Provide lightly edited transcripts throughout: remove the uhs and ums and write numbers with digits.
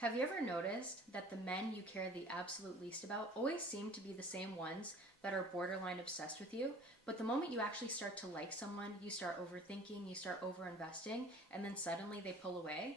Have you ever noticed that the men you care the absolute least about always seem to be the same ones that are borderline obsessed with you, but the moment you actually start to like someone, you start overthinking, you start overinvesting, and then suddenly they pull away?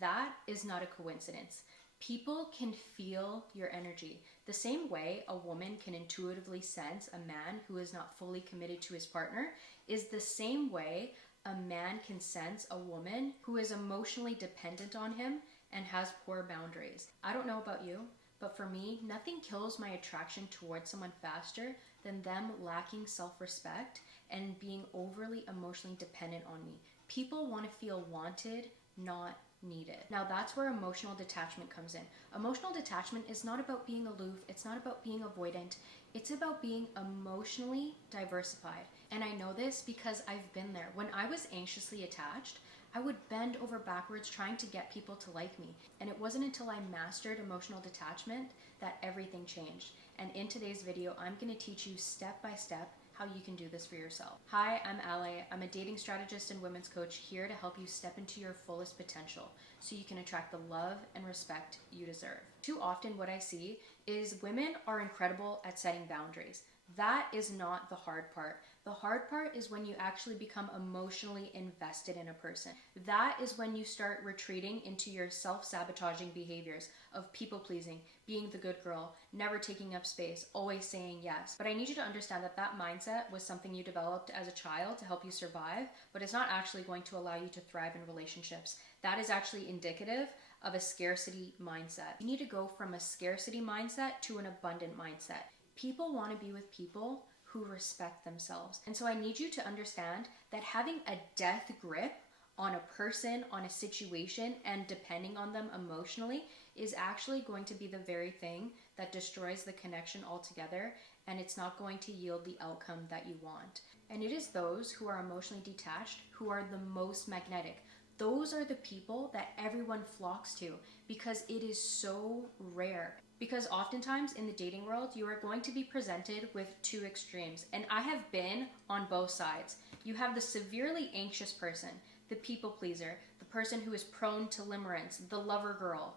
That is not a coincidence. People can feel your energy. The same way a woman can intuitively sense a man who is not fully committed to his partner is the same way a man can sense a woman who is emotionally dependent on him and has poor boundaries. I don't know about you, but for me, nothing kills my attraction towards someone faster than them lacking self-respect and being overly emotionally dependent on me. People want to feel wanted, not needed. Now that's where emotional detachment comes in. Emotional detachment is not about being aloof, it's not about being avoidant, it's about being emotionally diversified. And I know this because I've been there. When I was anxiously attached, I would bend over backwards trying to get people to like me. And it wasn't until I mastered emotional detachment that everything changed. And in today's video, I'm going to teach you step by step how you can do this for yourself. Hi, I'm Ale. I'm a dating strategist and women's coach here to help you step into your fullest potential so you can attract the love and respect you deserve. Too often what I see is women are incredible at setting boundaries. That is not the hard part. The hard part is when you actually become emotionally invested in a person. That is when you start retreating into your self-sabotaging behaviors of people-pleasing, being the good girl, never taking up space, always saying yes. But I need you to understand that that mindset was something you developed as a child to help you survive, but it's not actually going to allow you to thrive in relationships. That is actually indicative of a scarcity mindset. You need to go from a scarcity mindset to an abundant mindset. People want to be with people who respect themselves. And so I need you to understand that having a death grip on a person, on a situation, and depending on them emotionally is actually going to be the very thing that destroys the connection altogether, and it's not going to yield the outcome that you want. And it is those who are emotionally detached who are the most magnetic. Those are the people that everyone flocks to because it is so rare. Because oftentimes in the dating world, you are going to be presented with two extremes. And I have been on both sides. You have the severely anxious person, the people pleaser, the person who is prone to limerence, the lover girl.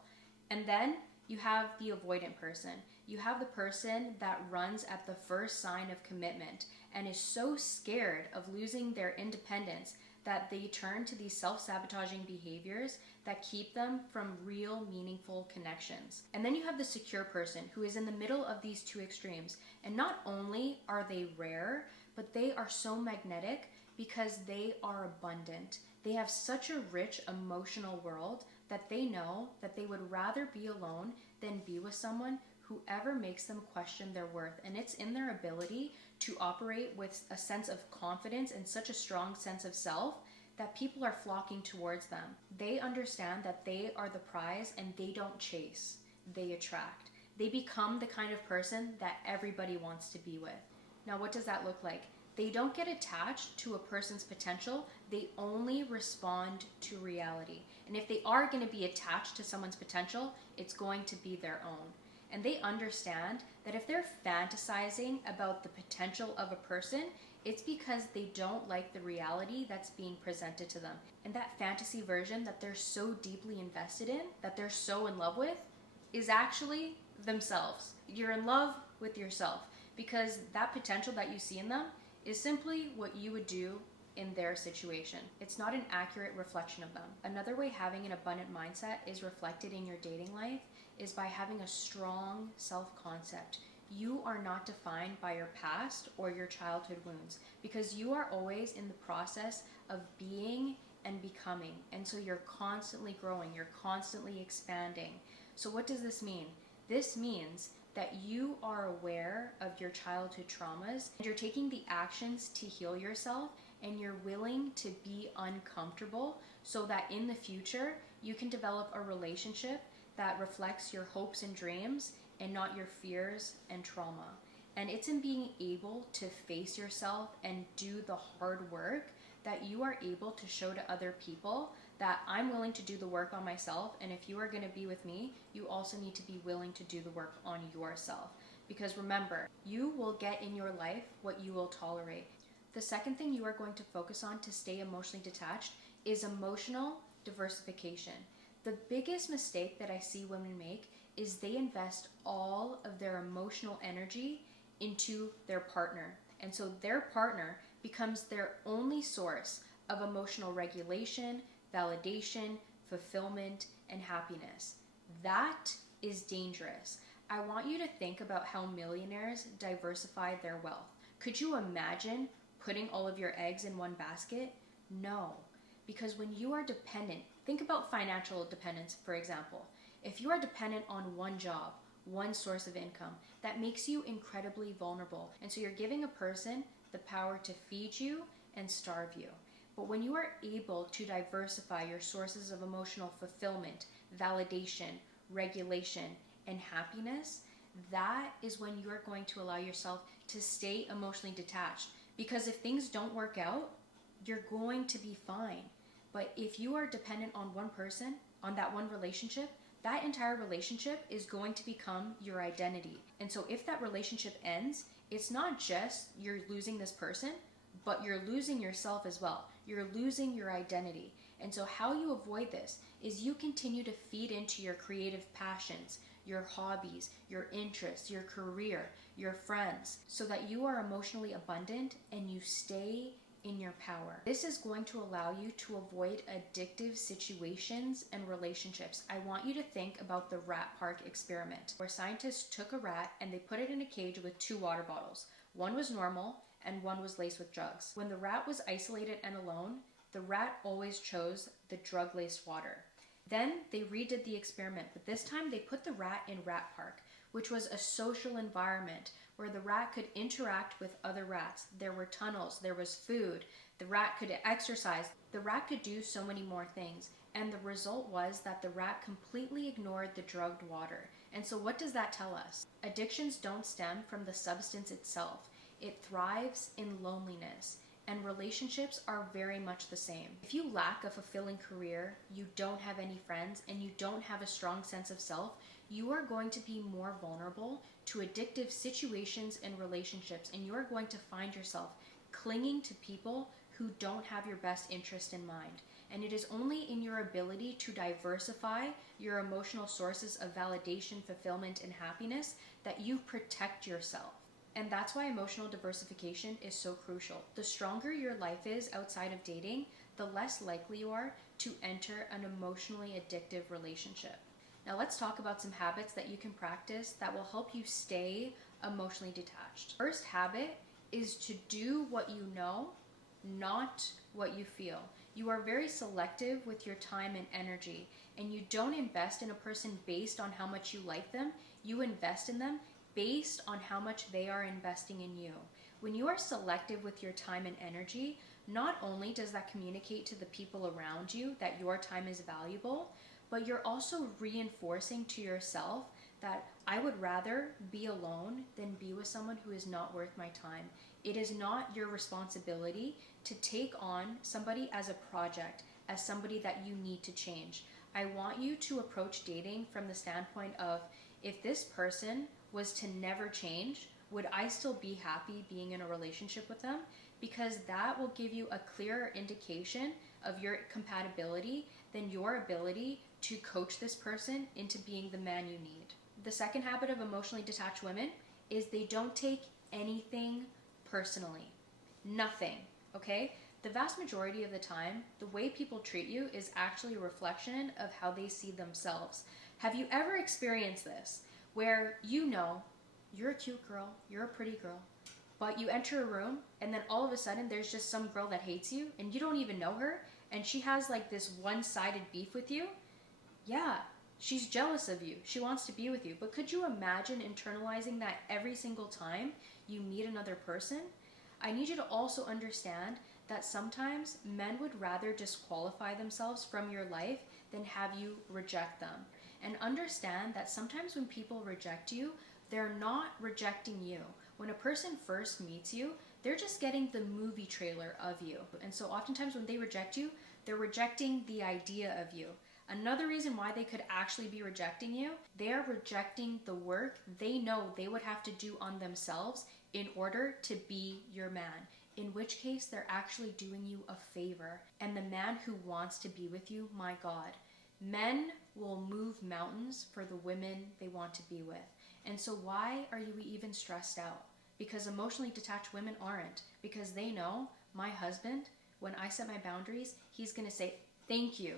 And then you have the avoidant person. You have the person that runs at the first sign of commitment and is so scared of losing their independence that they turn to these self-sabotaging behaviors that keep them from real meaningful connections. And then you have the secure person who is in the middle of these two extremes. And not only are they rare, but they are so magnetic because they are abundant. They have such a rich emotional world that they know that they would rather be alone than be with someone whoever makes them question their worth. And it's in their ability to operate with a sense of confidence and such a strong sense of self that people are flocking towards them. They understand that they are the prize and they don't chase, they attract. They become the kind of person that everybody wants to be with. Now, what does that look like? They don't get attached to a person's potential, they only respond to reality. And if they are going to be attached to someone's potential, it's going to be their own. And they understand that if they're fantasizing about the potential of a person, it's because they don't like the reality that's being presented to them. And that fantasy version that they're so deeply invested in, that they're so in love with, is actually themselves. You're in love with yourself because that potential that you see in them is simply what you would do in their situation. It's not an accurate reflection of them. Another way having an abundant mindset is reflected in your dating life is by having a strong self-concept. You are not defined by your past or your childhood wounds because you are always in the process of being and becoming. And so you're constantly growing, you're constantly expanding. So what does this mean? This means that you are aware of your childhood traumas and you're taking the actions to heal yourself and you're willing to be uncomfortable so that in the future you can develop a relationship that reflects your hopes and dreams and not your fears and trauma. And it's in being able to face yourself and do the hard work that you are able to show to other people that I'm willing to do the work on myself, and if you are going to be with me, you also need to be willing to do the work on yourself. Because remember, you will get in your life what you will tolerate. The second thing you are going to focus on to stay emotionally detached is emotional diversification. The biggest mistake that I see women make is they invest all of their emotional energy into their partner. And so their partner becomes their only source of emotional regulation, validation, fulfillment, and happiness. That is dangerous. I want you to think about how millionaires diversify their wealth. Could you imagine putting all of your eggs in one basket? No. Because when you are dependent, think about financial dependence, for example. If you are dependent on one job, one source of income, that makes you incredibly vulnerable. And so you're giving a person the power to feed you and starve you. But when you are able to diversify your sources of emotional fulfillment, validation, regulation, and happiness, that is when you are going to allow yourself to stay emotionally detached. Because if things don't work out, you're going to be fine. But if you are dependent on one person, on that one relationship, that entire relationship is going to become your identity. And so if that relationship ends, it's not just you're losing this person, but you're losing yourself as well. You're losing your identity. And so how you avoid this is you continue to feed into your creative passions, your hobbies, your interests, your career, your friends, so that you are emotionally abundant and you stay in your power. This is going to allow you to avoid addictive situations and relationships. I want you to think about the rat park experiment, where scientists took a rat and they put it in a cage with 2 water bottles. One was normal and one was laced with drugs. When the rat was isolated and alone, the rat always chose the drug-laced water. Then they redid the experiment, but this time they put the rat in Rat Park, which was a social environment where the rat could interact with other rats. There were tunnels, there was food, the rat could exercise, the rat could do so many more things. And the result was that the rat completely ignored the drugged water. And so what does that tell us? Addictions don't stem from the substance itself. It thrives in loneliness. And relationships are very much the same. If you lack a fulfilling career, you don't have any friends, and you don't have a strong sense of self, you are going to be more vulnerable to addictive situations and relationships, and you are going to find yourself clinging to people who don't have your best interest in mind. And it is only in your ability to diversify your emotional sources of validation, fulfillment, and happiness that you protect yourself. And that's why emotional diversification is so crucial. The stronger your life is outside of dating, the less likely you are to enter an emotionally addictive relationship. Now let's talk about some habits that you can practice that will help you stay emotionally detached. First habit is to do what you know, not what you feel. You are very selective with your time and energy, and you don't invest in a person based on how much you like them. You invest in them based on how much they are investing in you. When you are selective with your time and energy, not only does that communicate to the people around you that your time is valuable, but you're also reinforcing to yourself that I would rather be alone than be with someone who is not worth my time. It is not your responsibility to take on somebody as a project, as somebody that you need to change. I want you to approach dating from the standpoint of, if this person was to never change, would I still be happy being in a relationship with them? Because that will give you a clearer indication of your compatibility than your ability to coach this person into being the man you need. The second habit of emotionally detached women is they don't take anything personally. Nothing, okay? The vast majority of the time, the way people treat you is actually a reflection of how they see themselves. Have you ever experienced this? Where you know you're a cute girl, you're a pretty girl, but you enter a room and then all of a sudden there's just some girl that hates you and you don't even know her, and she has like this one-sided beef with you. Yeah, she's jealous of you. She wants to be with you. But could you imagine internalizing that every single time you meet another person? I need you to also understand that sometimes men would rather disqualify themselves from your life than have you reject them. And understand that sometimes when people reject you, they're not rejecting you. When a person first meets you, they're just getting the movie trailer of you. And so oftentimes when they reject you, they're rejecting the idea of you. Another reason why they could actually be rejecting you, they are rejecting the work they know they would have to do on themselves in order to be your man. In which case, they're actually doing you a favor. And the man who wants to be with you, my God, Men will move mountains for the women they want to be with. And so why are you even stressed out? Because emotionally detached women aren't. Because they know my husband, when I set my boundaries, he's going to say, thank you.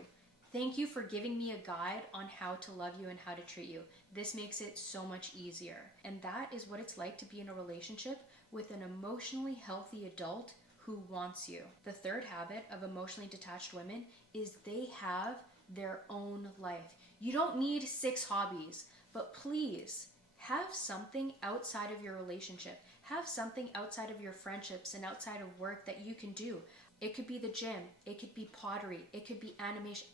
Thank you for giving me a guide on how to love you and how to treat you. This makes it so much easier. And that is what it's like to be in a relationship with an emotionally healthy adult who wants you. The third habit of emotionally detached women is they have their own life. You don't need 6 hobbies, but please have something outside of your relationship. Have something outside of your friendships and outside of work that you can do. It could be the gym, it could be pottery, it could be animation,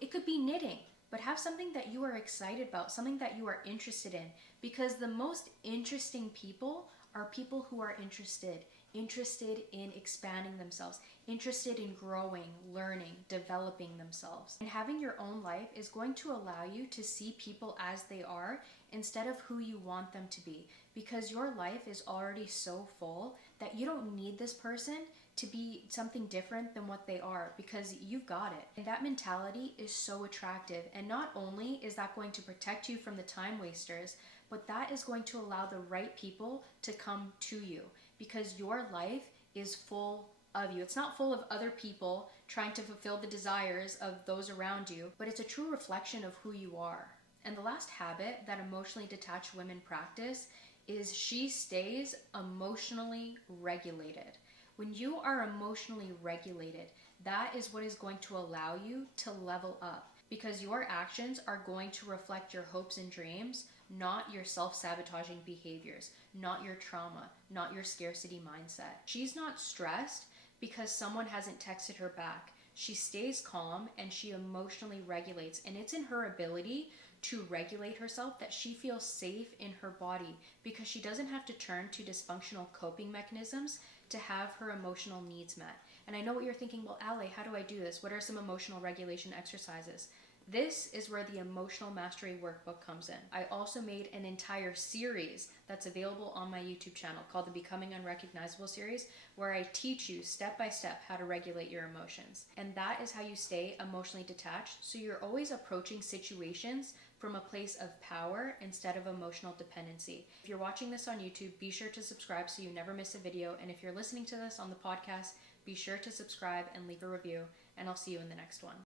it could be knitting. But have something that you are excited about, something that you are interested in. Because the most interesting people are people who are interested in expanding themselves, interested in growing, learning, developing themselves. And having your own life is going to allow you to see people as they are instead of who you want them to be. Because your life is already so full that you don't need this person to be something different than what they are, because you've got it. And that mentality is so attractive. And not only is that going to protect you from the time wasters, but that is going to allow the right people to come to you, because your life is full of you. It's not full of other people trying to fulfill the desires of those around you, but it's a true reflection of who you are. And the last habit that emotionally detached women practice is she stays emotionally regulated. When you are emotionally regulated, that is what is going to allow you to level up, because your actions are going to reflect your hopes and dreams, not your self-sabotaging behaviors, not your trauma, not your scarcity mindset. She's not stressed because someone hasn't texted her back. She stays calm and she emotionally regulates, and it's in her ability to regulate herself that she feels safe in her body, because she doesn't have to turn to dysfunctional coping mechanisms to have her emotional needs met. And I know what you're thinking, well, Ale, how do I do this? What are some emotional regulation exercises? This is where the Emotional Mastery Workbook comes in. I also made an entire series that's available on my YouTube channel called the Becoming Unrecognizable series, where I teach you step by step how to regulate your emotions. And that is how you stay emotionally detached, so you're always approaching situations from a place of power instead of emotional dependency. If you're watching this on YouTube, be sure to subscribe so you never miss a video. And if you're listening to this on the podcast, be sure to subscribe and leave a review, and I'll see you in the next one.